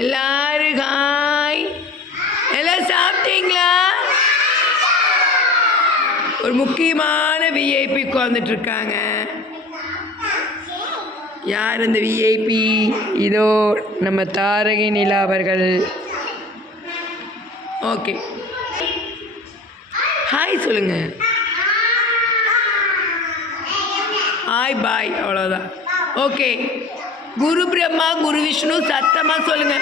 எல்லாரும் ஹாய். எல்லாம் சாப்பிட்டீங்களா? ஒரு முக்கியமான விஐபி உட்காந்துட்ருக்காங்க. யார் அந்த விஐபி? இதோ நம்ம தாரகை நிலா அவர்கள். ஓகே, ஹாய் சொல்லுங்க. ஹாய் பாய், அவ்வளோதான். ஓகே, குரு பிரம்மா குரு விஷ்ணு சத்தமாக சொல்லுங்க.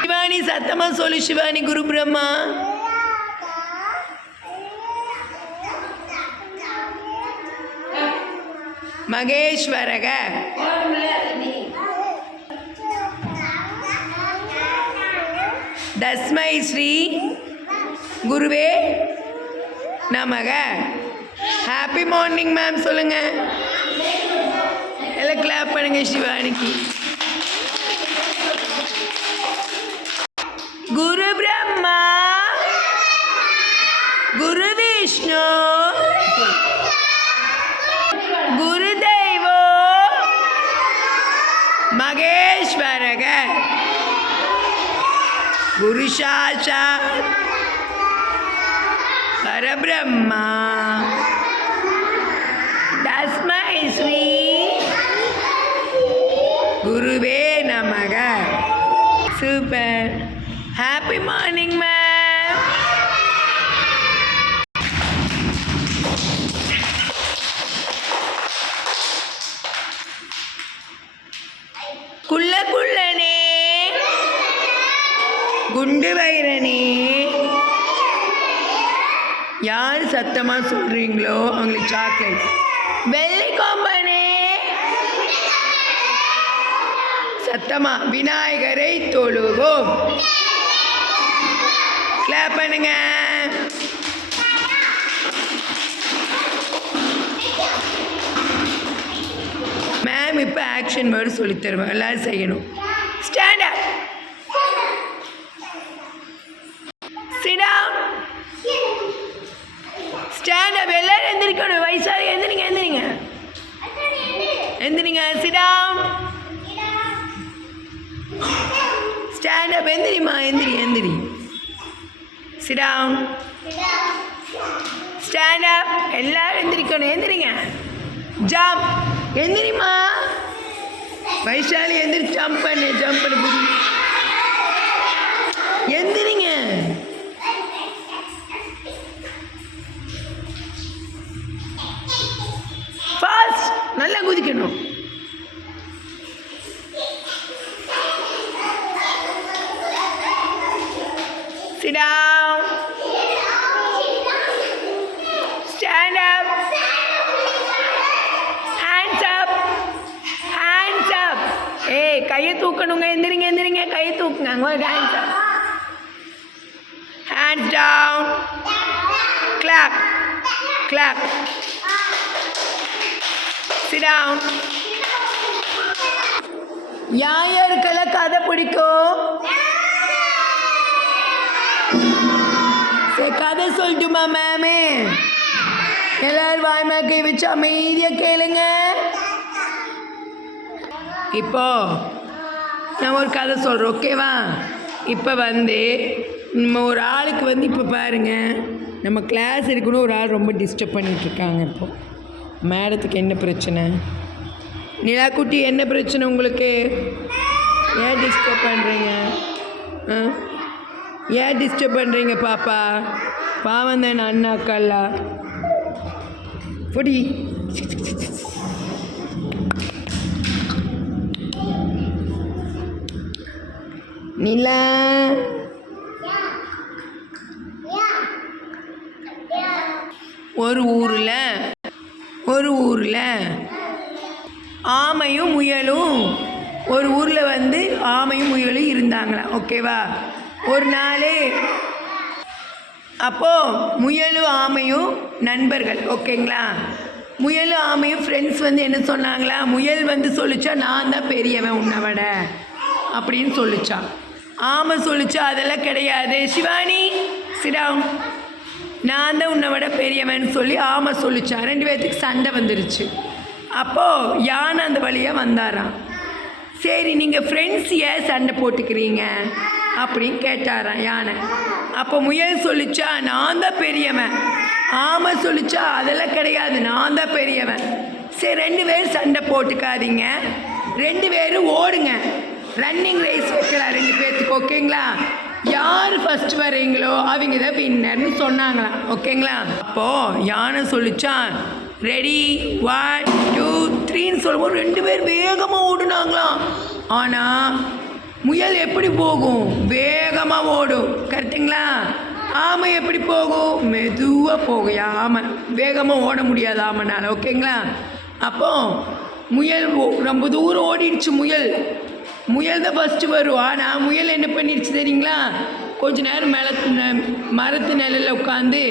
சிவானி சத்தமாக சொல்லு. சிவானி குரு பிரம்மா. மகேஸ்வரக. தஸ்மை ஸ்ரீ குருவே நமக. ஹாப்பி மார்னிங் மேம் சொல்லுங்க. எல்லாம் கிளாப் பண்ணுங்க சிவானிக்கு. குரு பிரம்மா குரு விஷ்ணு குரு தெய்வோ மகேஸ்வரக குரு சாட்சாத் பரபிரம்மா தஸ்மை ஸ்ரீ குருவே நமக. சூப்பர். Happy morning ma'am. குள்ளனே குண்டு வைரனே. யார் சத்தமாக சொல்கிறீங்களோ அவங்களுக்கு சாக்லேட். வெள்ளை கொம்பனே சத்தமா. விநாயகரை தொழுவோம். கிளாப் பண்ணுங்க. மேம் இப்போ ஆக்ஷன் வேர்டு சொல்லி தருவேன், எல்லாரும் செய்யணும். Stand up. Sit down. Stand up. எல்லாரும் எந்திரிக்கணும். வயசாக எந்திரிங்க எந்திரிங்க எந்திரிங்க. Sit down. Stand up. எந்திரிமா எந்திரி எந்திரி. Sit down. Stand up. எல்லாரும் எந்திரிக்கணும். எந்திரிங்க. ஜம்ப். எந்திரிமா. வைஷாலி எந்திரி. ஜம்ப் பண்ணு ஜம்ப் பண்ணு. எந்திரிங்க. ஃபாஸ்ட். நல்லா குதிக்கணும். Sit down. Stand up. Hands up. Hands up. ஏய், கையை தூக்கணுங்க. எந்திரிங்க எந்திரிங்க. கையை தூக்குங்க. Hands up. Hands down. Clap. Clap. Sit down. யாருக்கெல்லாம் கதை பிடிக்கும்? கதை சொல்லட்டுமா மேமே? எல்லாரும் வாய்மாக்கை வச்சு அமைதியாக கேளுங்க. இப்போ நான் ஒரு கதை சொல்கிறேன், ஓகேவா? இப்போ நம்ம ஒரு ஆளுக்கு இப்போ பாருங்கள், நம்ம கிளாஸ் இருக்குன்னு ஒரு ஆள் ரொம்ப டிஸ்டர்ப் பண்ணிகிட்ருக்காங்க. இப்போ மேடத்துக்கு என்ன பிரச்சனை? நிலாக்குட்டி என்ன பிரச்சனை உங்களுக்கு? ஏன் டிஸ்டர்ப் பண்ணுறீங்க? ஏன் டிஸ்டர்ப் பண்ணுறீங்க பாப்பா? பாவம் தானே அண்ணாக்கல்லா. பொடி. நிலா ஒரு ஊரில் ஆமையும் முயலும் ஒரு ஊரில் ஆமையும் முயலும் இருந்தாங்களாம், ஓகேவா? ஒரு நாள் அப்போது முயலும் ஆமையும் நண்பர்கள், ஓகேங்களா? முயலும் ஆமையும் ஃப்ரெண்ட்ஸ் என்ன சொன்னாங்களா? முயல் சொல்லிச்சா நான் தான் பெரியவன் உன்னை விட அப்படின்னு சொல்லிச்சான். ஆமை சொல்லிச்சா அதெல்லாம் கிடையாது. சிவானி சிடாவும். நான் தான் உன்னை விட பெரியவன் சொல்லி ஆமை சொல்லிச்சான். 2 பேர்த்துக்கு சண்டை வந்துருச்சு. அப்போது யானை அந்த வழியாக வந்தாராம். சரி நீங்கள் ஃப்ரெண்ட்ஸ் ஏன் சண்டை போட்டுக்கிறீங்க அப்படின்னு கேட்டாராம் யானை. அப்போ முயல் சொல்லிச்சா, நான் தான் பெரியவன். ஆமை சொல்லிச்சா, அதெல்லாம் கிடையாது, நான் தான் பெரியவன். சரி 2 பேரும் சண்டை போட்டுக்காதீங்க, 2 பேரும் ஓடுங்க, ரன்னிங் ரேஸ் வைக்கலாம் 2 பேர்த்துக்கு, ஓகேங்களா? யார் ஃபஸ்ட் வரீங்களோ அவங்க தான் வின்னர்னு சொன்னாங்களாம், ஓகேங்களா? அப்போது யானை சொல்லிச்சான், ரெடி 1 2 3ன்னு சொல்லும்போது 2 பேர் வேகமாக ஓடுனாங்களாம். ஆனால் முயல் எப்படி போகும்? வேகமாக ஓடும், கரெக்டுங்களா? ஆமை எப்படி போகும்? மெதுவாக போகும். ஆமை வேகமாக ஓட முடியாது ஆமைனால, ஓகேங்களா? அப்போது முயல் ரொம்ப தூரம் ஓடிடுச்சு. முயல் தான் ஃபஸ்ட்டு வரும். ஆனால் முயல் என்ன பண்ணிடுச்சு தெரியுங்களா? கொஞ்ச நேரம் மரத்து நிலையில் உட்காந்து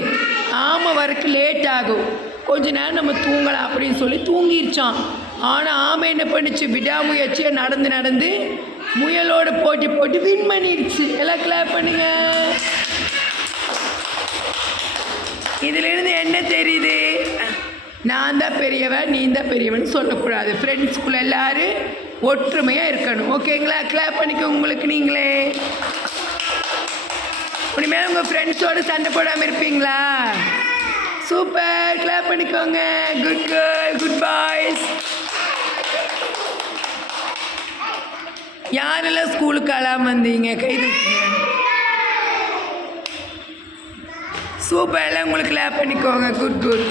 ஆமை வரைக்கும் லேட் ஆகும், கொஞ்ச நேரம் நம்ம தூங்கலாம் அப்படின்னு சொல்லி தூங்கிருச்சான். ஆனால் ஆமை என்ன பண்ணிச்சு? விடாமுயற்சியாக நடந்து முயலோட போட்டி வின் பண்ணிடுச்சு. எல்லாம் கிளாப் பண்ணுங்க. இதிலிருந்து என்ன தெரியுது? நான் தான் பெரியவன், நீ தான் பெரியவன் சொல்லக்கூடாது. ஃப்ரெண்ட்ஸ்குள்ளே எல்லோரும் ஒற்றுமையாக இருக்கணும், ஓகேங்களா? கிளாப் பண்ணிக்க உங்களுக்கு நீங்களே. இனிமேல் உங்கள் ஃப்ரெண்ட்ஸோடு சண்டை போடாமல் இருப்பீங்களா? சூப்பர், கிளாப் பண்ணிக்கோங்க. Good girl, good boys. யாரெல்லாம் ஸ்கூலுக்கு அழாமல் வந்தீங்க? கைது. சூப்பர், எல்லாம் உங்களுக்கு கிளாப் பண்ணிக்கோங்க. குட்.